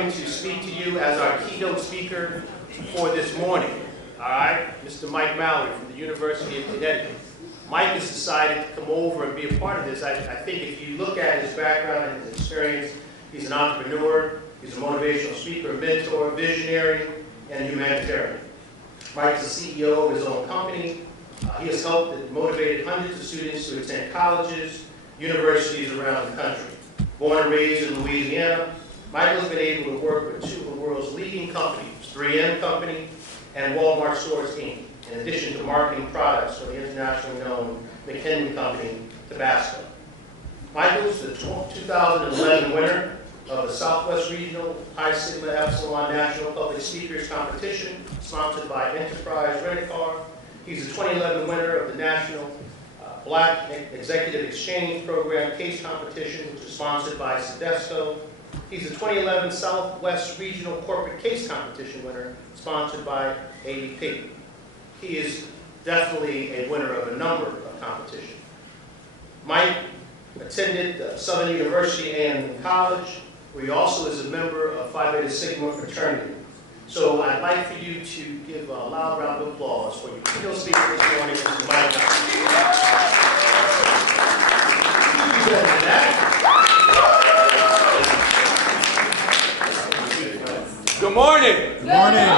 coming to speak to you as our keynote speaker for this morning. All right, Mr. Mike Mallory from the University of Connecticut. Mike has decided to come over and be a part of this. I think if you look at his background and his experience, he's an entrepreneur, he's a motivational speaker, mentor, visionary, and humanitarian. Mike is the CEO of his own company. He has helped and motivated hundreds of students to attend colleges, universities around the country. Born and raised in Louisiana, Michael has been able to work with two of the world's leading companies, 3M Company and Walmart Stores, Inc., in addition to marketing products for the internationally known McKinney Company, Tabasco. Michael is the 2011 winner of the Southwest Regional Pi Sigma Epsilon National Public Speakers Competition, sponsored by Enterprise Rent-A-Car. He's the 2011 winner of the National Black Executive Exchange Program Case Competition, which is sponsored by Sedesco. He's the 2011 Southwest Regional Corporate Case Competition winner, sponsored by ADP. He is definitely a winner of a number of competitions. Mike attended Southern University A&M College, where he also is a member of Phi Beta Sigma fraternity. So I'd like for you to give a loud round of applause for your keynote speaker this morning, Mr. Mike Mallory. Good morning. Good morning.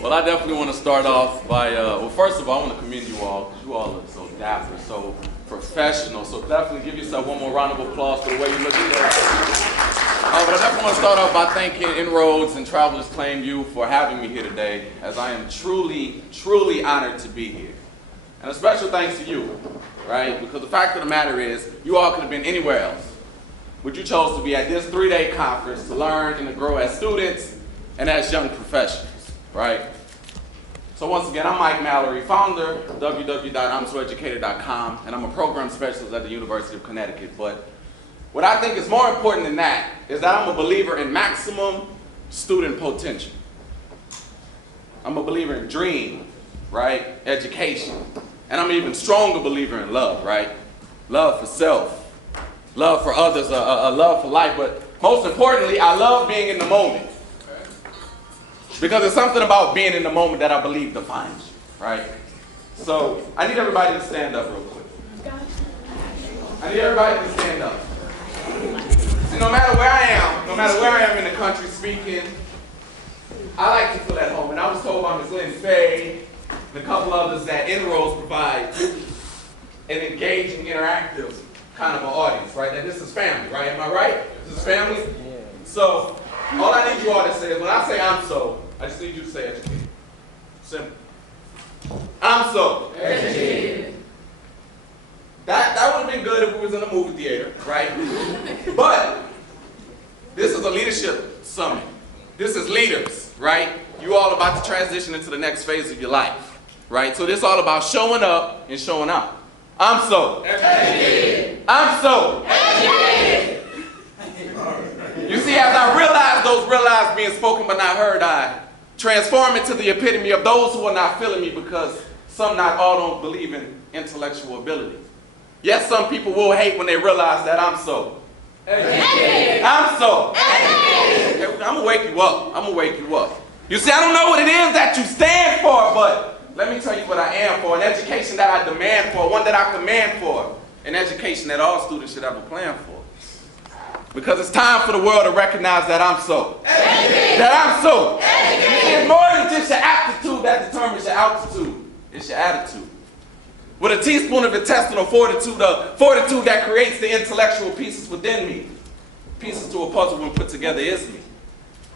Well, I definitely want to start off by, well, first of all, I want to commend you all, because you all look so dapper, so professional. So definitely give yourself one more round of applause for the way you look today. But I definitely want to start off by thanking Inroads and Travelers Claim You for having me here today, as I am truly, truly honored to be here. And a special thanks to you, right? Because the fact of the matter is, you all could have been anywhere else, but you chose to be at this 3-day conference to learn and to grow as students and as young professionals, right? So once again, I'm Mike Mallory, founder of www.imsoeducated.com, and I'm a program specialist at the University of Connecticut. But what I think is more important than that is that I'm a believer in maximum student potential. I'm a believer in dream, right? Education. And I'm an even stronger believer in love, right? Love for self, love for others, a love for life. But most importantly, I love being in the moment. Because there's something about being in the moment that I believe defines you, right? So I need everybody to stand up real quick. I need everybody to stand up. And no matter where I am in the country speaking, I like to feel at home. And I was told by Ms. Lynn Fay and a couple others that Inroads provides an engaging, interactive kind of an audience, right? That this is family, right? Am I right? This is family? So all I need you all to say is, when I say I'm so, I just need you to say educated. Simple. I'm so educated. That would have been good if we was in a movie theater, right? But this is a leadership summit. This is leaders, right? You all about to transition into the next phase of your life, right? So this is all about showing up and showing out. I'm so educated. I'm so educated. You see, as I realize those realized being spoken but not heard, I transform into the epitome of those who are not feeling me, because some, not all, don't believe in intellectual ability. Yes, some people will hate when they realize that I'm so educated. I'm so educated. Okay, I'm gonna wake you up. I'm gonna wake you up. You see, I don't know what it is that you stand for, but let me tell you what I am for. An education that I demand for, one that I command for, an education that all students should have a plan for. Because it's time for the world to recognize that I'm so educated. That I'm so educated. It's more than just your aptitude that determines your altitude. It's your attitude. With a teaspoon of intestinal fortitude, the fortitude that creates the intellectual pieces within me. Pieces to a puzzle when put together is me.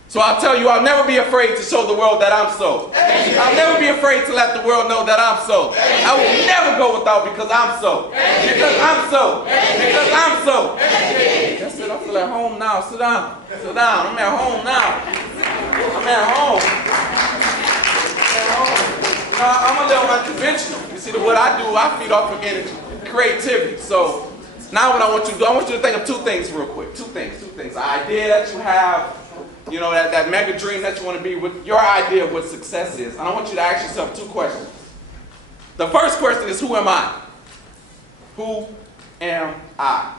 So I'll tell you, I'll never be afraid to show the world that I'm so. I'll never be afraid to let the world know that I'm so. I will never go without, because I'm so. Because I'm so. Because I'm so. That's it, I feel at home now. Sit down. Sit down. I'm at home now. I'm at home. I'm a little unconventional. You see, what I do, I feed off of energy, creativity. So now what I want you to do, I want you to think of two things real quick. Two things. The idea that you have, you know, that mega dream that you want to be, with your idea of what success is. And I want you to ask yourself two questions. The first question is, who am I? Who am I?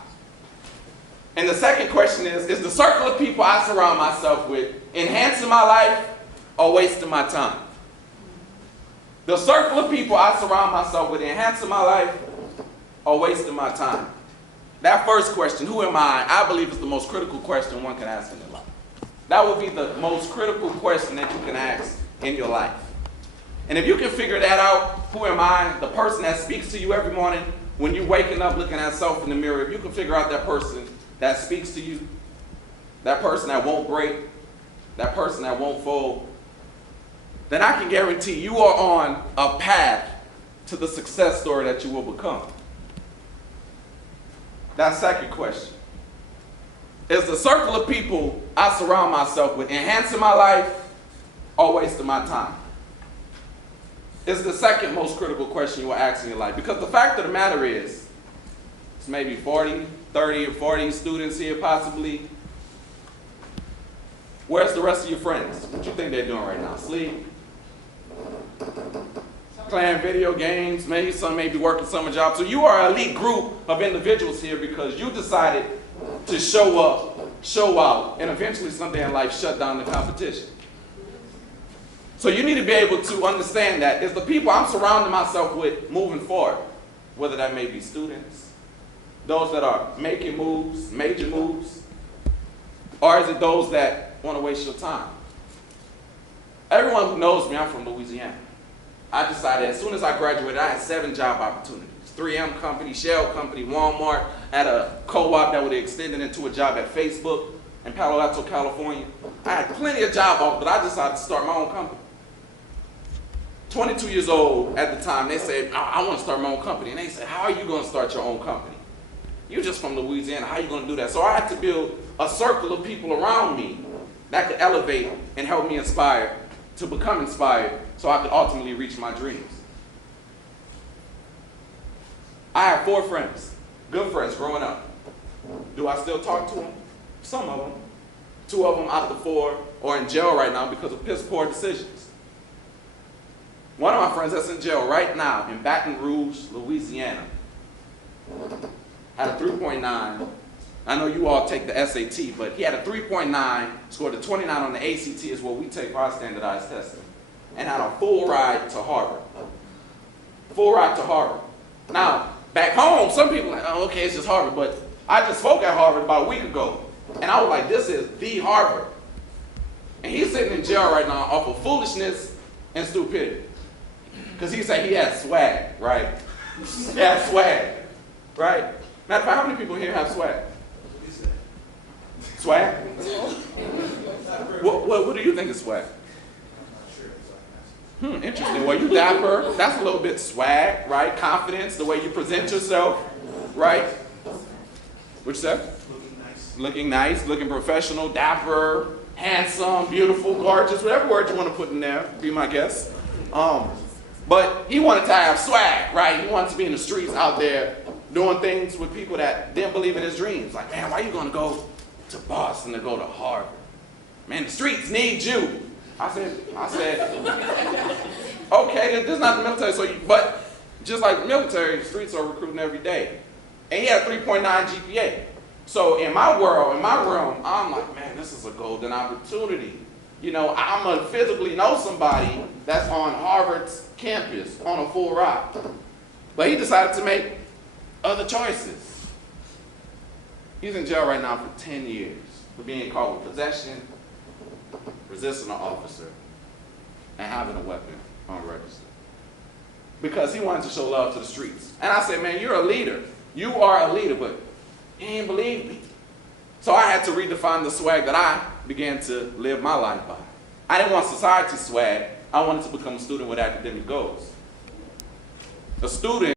And the second question is the circle of people I surround myself with enhancing my life or wasting my time? The circle of people I surround myself with enhancing my life or wasting my time? That first question, who am I believe is the most critical question one can ask in their life. That would be the most critical question that you can ask in your life. And if you can figure that out, who am I, the person that speaks to you every morning when you're waking up looking at yourself in the mirror, if you can figure out that person that speaks to you, that person that won't break, that person that won't fold, then I can guarantee you are on a path to the success story that you will become. That second question. Is the circle of people I surround myself with enhancing my life or wasting my time? It's the second most critical question you will ask in your life. Because the fact of the matter is, it's maybe 30 or 40 students here possibly. Where's the rest of your friends? What you think they're doing right now? Sleep? Playing video games? Maybe some may be working summer jobs. So you are an elite group of individuals here because you decided to show up, show out, and eventually someday in life shut down the competition. So you need to be able to understand that it's the people I'm surrounding myself with moving forward, whether that may be students, those that are making moves, major moves, or is it those that want to waste your time? Everyone who knows me, I'm from Louisiana. I decided as soon as I graduated, I had 7 job opportunities. 3M company, Shell company, Walmart, had a co-op that would extend it into a job at Facebook in Palo Alto, California. I had plenty of job offers, but I decided to start my own company. 22 years old at the time, they said, I want to start my own company. And they said, how are you going to start your own company? You're just from Louisiana, how are you going to do that? So I had to build a circle of people around me that could elevate and help me inspire to become inspired so I could ultimately reach my dreams. I have 4 friends, good friends growing up. Do I still talk to them? Some of them. 2 of them out of the 4 are in jail right now because of piss poor decisions. One of my friends that's in jail right now in Baton Rouge, Louisiana, had a 3.9. I know you all take the SAT, but he had a 3.9, scored a 29 on the ACT, is what we take for our standardized testing, and had a full ride to Harvard. Full ride to Harvard. Now, back home, some people are like, oh, okay, it's just Harvard, but I just spoke at Harvard about a week ago, and I was like, this is the Harvard. And he's sitting in jail right now off of foolishness and stupidity. Because he said he had swag, right? He had swag, right? Matter of fact, how many people here have swag? Swag? What do you think is swag? Interesting. Well, you dapper. That's a little bit swag, right? Confidence, the way you present yourself, right? What you say? Looking nice, looking professional, dapper, handsome, beautiful, gorgeous, whatever word you want to put in there, be my guest. But he wanted to have swag, right? He wanted to be in the streets out there doing things with people that didn't believe in his dreams. Like, man, why are you going to go to Boston to go to Harvard? Man, the streets need you. I said, okay, this is not the military, but just like the military, the streets are recruiting every day. And he had a 3.9 GPA. So in my world, in my realm, I'm like, man, this is a golden opportunity. You know, I'm going to physically know somebody that's on Harvard's campus on a full ride. But he decided to make other choices. He's in jail right now for 10 years for being caught with possession, resisting an officer, and having a weapon unregistered. Because he wanted to show love to the streets. And I said, man, you're a leader. You are a leader, but he didn't believe me. So I had to redefine the swag that I began to live my life by. I didn't want society swag. I wanted to become a student with academic goals. A student